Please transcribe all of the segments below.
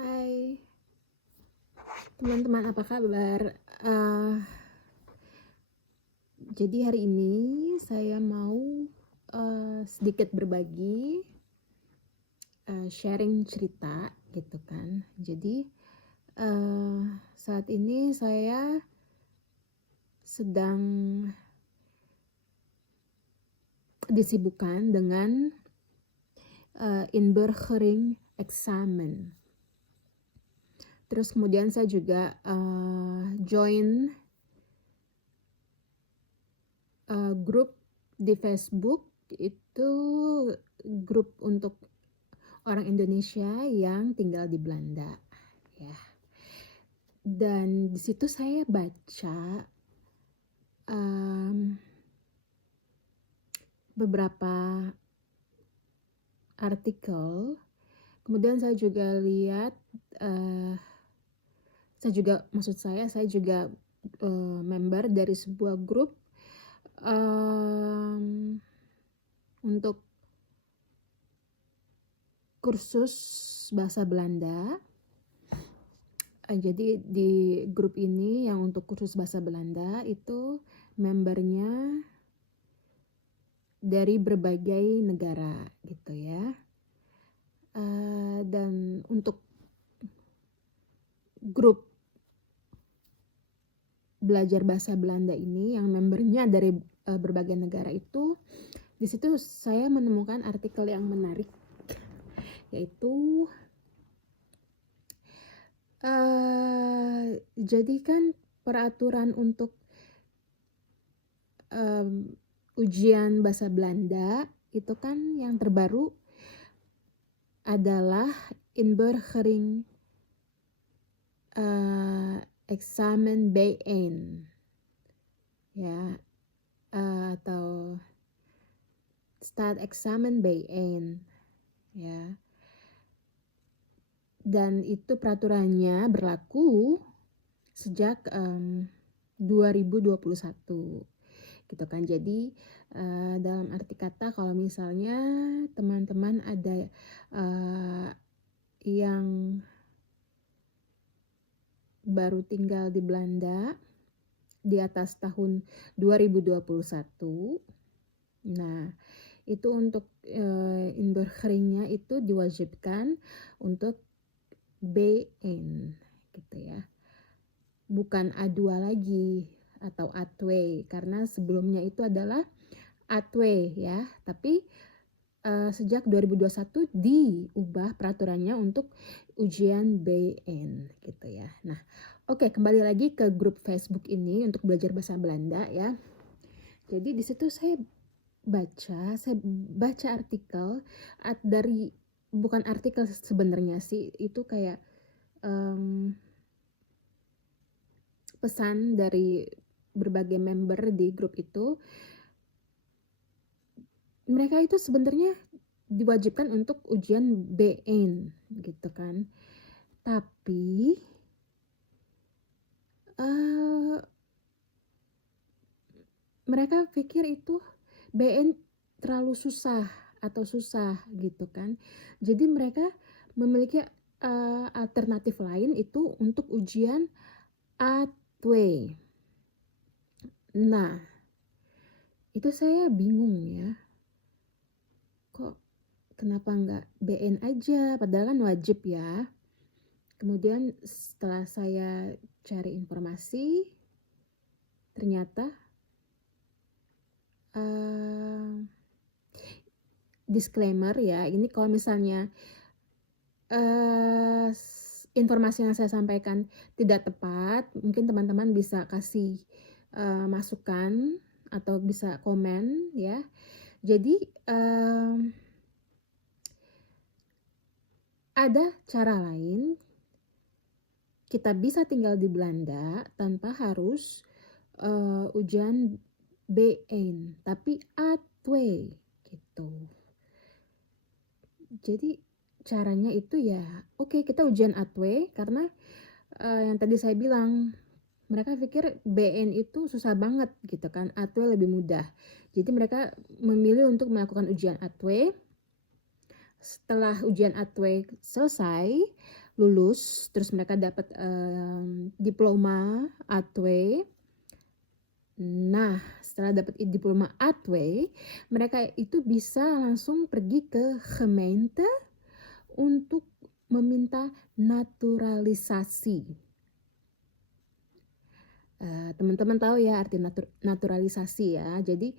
Hai teman-teman, apa kabar? Eh, jadi hari ini saya mau sedikit berbagi, sharing cerita gitu kan. Jadi saat ini saya sedang disibukkan dengan inburgering examen. Terus kemudian saya juga join grup di Facebook, itu grup untuk orang Indonesia yang tinggal di Belanda ya. Dan di situ saya baca beberapa artikel. Kemudian saya juga lihat saya juga member dari sebuah grup untuk kursus bahasa Belanda. Jadi di grup ini yang untuk kursus bahasa Belanda itu membernya dari berbagai negara gitu ya. Dan untuk grup belajar bahasa Belanda ini yang membernya dari berbagai negara itu, di situ saya menemukan artikel yang menarik, yaitu jadi kan peraturan untuk ujian bahasa Belanda itu kan yang terbaru adalah inburgering examen B1 ya, atau start examen B1 ya. Dan itu peraturannya berlaku sejak 2021 gitu kan. Jadi dalam arti kata, kalau misalnya teman-teman ada yang baru tinggal di Belanda di atas tahun 2021, nah itu untuk inburgeringnya itu diwajibkan untuk B1 gitu ya, bukan A2 lagi atau A2, karena sebelumnya itu adalah A2 ya, tapi sejak 2021 diubah peraturannya untuk ujian B1 gitu ya. Nah, oke, kembali lagi ke grup Facebook ini untuk belajar bahasa Belanda ya. Jadi di situ saya baca artikel dari, bukan artikel sebenarnya sih, itu kayak pesan dari berbagai member di grup itu. Mereka itu sebenarnya diwajibkan untuk ujian B1 gitu kan. Tapi mereka pikir itu B1 terlalu susah gitu kan. Jadi mereka memiliki alternatif lain, itu untuk ujian A2. Nah, itu saya bingung ya. Kok kenapa nggak BN aja, padahal kan wajib ya. Kemudian setelah saya cari informasi, ternyata disclaimer ya, ini kalau misalnya informasi yang saya sampaikan tidak tepat, mungkin teman-teman bisa kasih masukan atau bisa komen ya. Jadi ada cara lain kita bisa tinggal di Belanda tanpa harus ujian B1, tapi A2 gitu. Jadi caranya itu ya, oke, kita ujian A2 karena yang tadi saya bilang, mereka pikir BN itu susah banget gitu kan, A2 lebih mudah. Jadi mereka memilih untuk melakukan ujian A2. Setelah ujian A2 selesai, lulus, terus mereka dapat diploma A2. Nah, setelah dapat diploma A2, mereka itu bisa langsung pergi ke gemeente untuk meminta naturalisasi. Teman-teman tahu ya arti naturalisasi ya. Jadi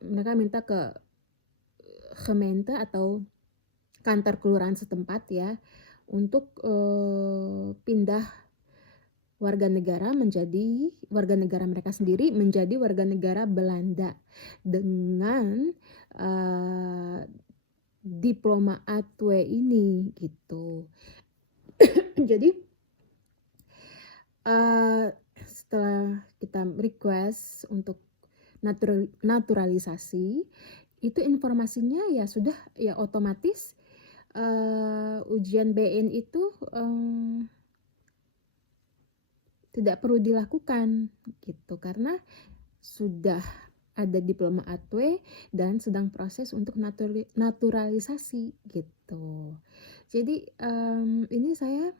mereka minta ke gemeente atau kantor kelurahan setempat ya untuk pindah warga negara mereka sendiri menjadi warga negara Belanda dengan diploma A2 ini gitu. Jadi setelah kita request untuk naturalisasi, itu informasinya ya sudah ya otomatis ujian BN itu tidak perlu dilakukan gitu karena sudah ada diploma A2 dan sedang proses untuk naturalisasi gitu. Jadi ini saya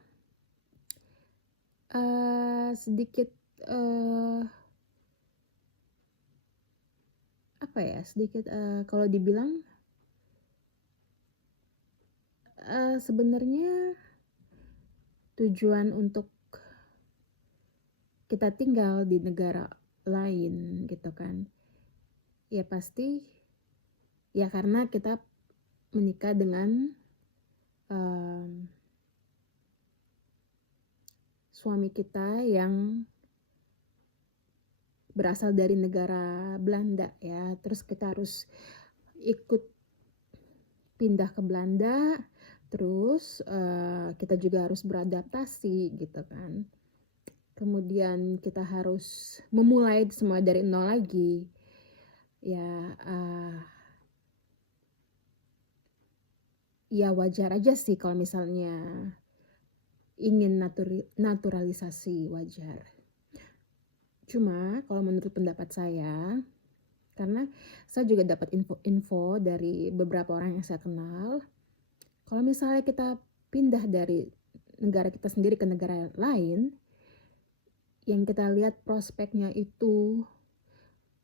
sedikit kalau dibilang sebenarnya tujuan untuk kita tinggal di negara lain gitu kan ya pasti ya karena kita menikah dengan suami kita yang berasal dari negara Belanda ya, terus kita harus ikut pindah ke Belanda, terus kita juga harus beradaptasi gitu kan. Kemudian kita harus memulai semua dari nol lagi. Ya, ya wajar aja sih kalau misalnya ingin naturalisasi, wajar. Cuma kalau menurut pendapat saya, karena saya juga dapat info dari beberapa orang yang saya kenal, kalau misalnya kita pindah dari negara kita sendiri ke negara lain, yang kita lihat prospeknya itu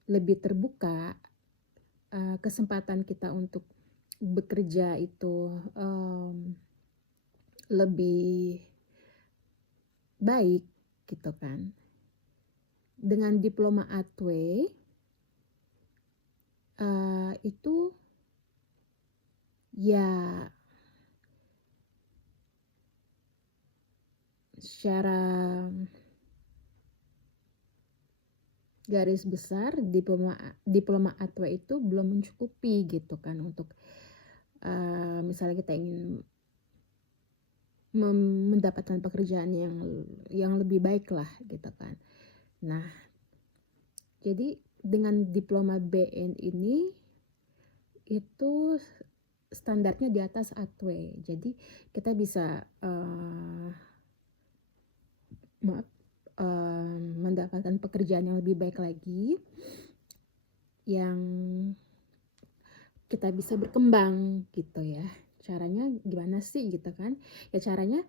lebih terbuka, kesempatan kita untuk bekerja itu lebih baik gitu kan. Dengan diploma A2 itu ya secara garis besar diploma A2 itu belum mencukupi gitu kan untuk misalnya kita ingin mendapatkan pekerjaan yang lebih baik lah gitu kan. Nah, jadi dengan diploma BN ini itu standarnya di atas A2. Jadi kita bisa mendapatkan pekerjaan yang lebih baik lagi, yang kita bisa berkembang gitu ya. Caranya gimana sih gitu kan? Ya caranya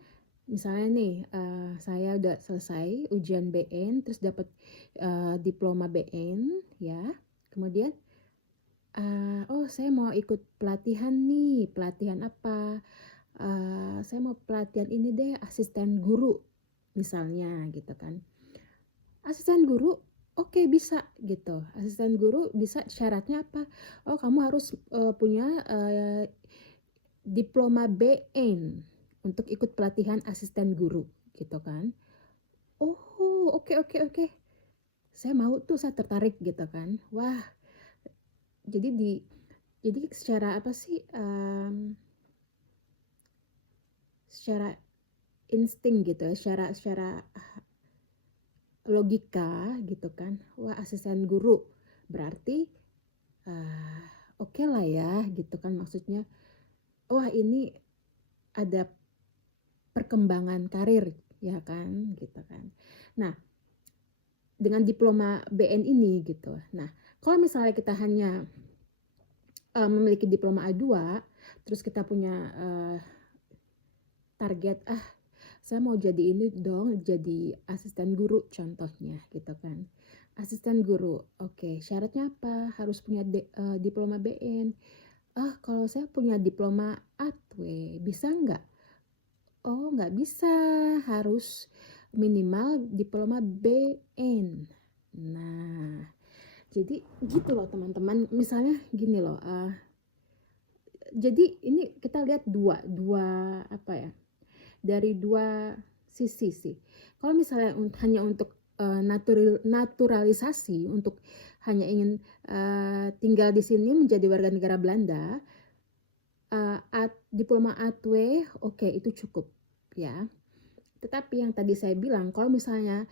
misalnya nih saya udah selesai ujian BN terus dapat diploma BN ya. Kemudian oh saya mau ikut pelatihan nih. Pelatihan apa? Saya mau pelatihan ini deh, asisten guru misalnya gitu kan. Asisten guru oke, bisa gitu. Asisten guru bisa, syaratnya apa? Oh kamu harus punya diploma BN untuk ikut pelatihan asisten guru gitu kan. Oh oke. Saya mau tuh, saya tertarik gitu kan. Wah, jadi secara apa sih? Secara insting gitu ya, secara logika gitu kan. Wah, asisten guru berarti oke lah ya gitu kan, maksudnya wah ini ada perkembangan karir ya kan gitu kan. Nah, dengan diploma BN ini gitu. Nah, kalau misalnya kita hanya memiliki diploma A2 terus kita punya target, saya mau jadi ini dong, jadi asisten guru contohnya gitu kan. Asisten guru, oke, syaratnya apa? Harus punya diploma BN. Kalau saya punya diploma ATW, bisa nggak? Oh, nggak bisa, harus minimal diploma BN. Nah, jadi gitu loh teman-teman. Misalnya gini loh, jadi ini kita lihat dua apa ya? Dari dua sisi sih. Kalau misalnya hanya untuk naturalisasi, untuk hanya ingin tinggal di sini menjadi warga negara Belanda, diploma ATW, oke, itu cukup ya. Tetapi yang tadi saya bilang, kalau misalnya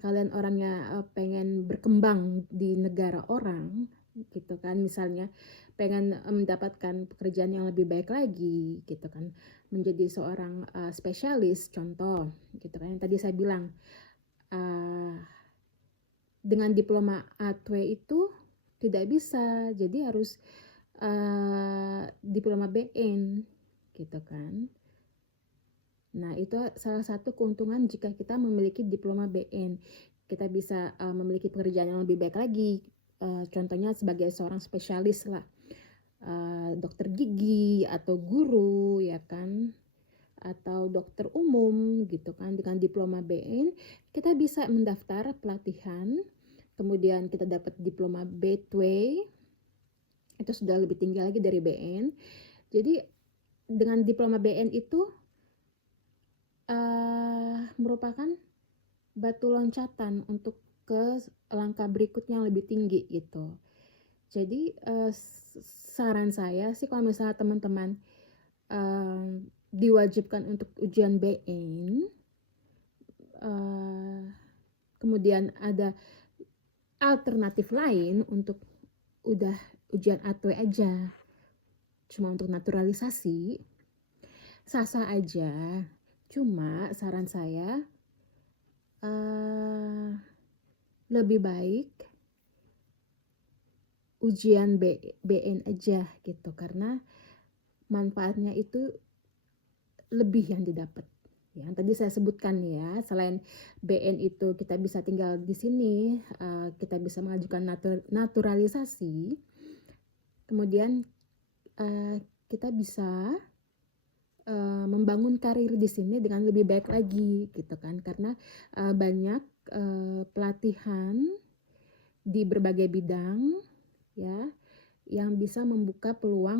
kalian orangnya pengen berkembang di negara orang gitu kan, misalnya pengen mendapatkan pekerjaan yang lebih baik lagi gitu kan, menjadi seorang spesialis contoh gitu kan, yang tadi saya bilang dengan diploma ATW itu tidak bisa, jadi harus diploma BN gitu kan. Nah, itu salah satu keuntungan jika kita memiliki diploma BN. Kita bisa memiliki pekerjaan yang lebih baik lagi. Contohnya sebagai seorang spesialis lah, dokter gigi atau guru ya kan, atau dokter umum gitu kan. Dengan diploma BN kita bisa mendaftar pelatihan, kemudian kita dapat diploma B2, itu sudah lebih tinggi lagi dari BN. Jadi dengan diploma BN itu merupakan batu loncatan untuk ke langkah berikutnya yang lebih tinggi gitu. Jadi saran saya sih, kalau misalnya teman-teman diwajibkan untuk ujian BN, kemudian ada alternatif lain untuk udah ujian ATW aja, cuma untuk naturalisasi, sah-sah aja. Cuma saran saya lebih baik ujian BN aja gitu, karena manfaatnya itu lebih yang didapat. Yang tadi saya sebutkan ya, selain BN itu kita bisa tinggal di sini, kita bisa mengajukan naturalisasi, kemudian kita bisa membangun karir di sini dengan lebih baik lagi gitu kan, karena banyak pelatihan di berbagai bidang ya yang bisa membuka peluang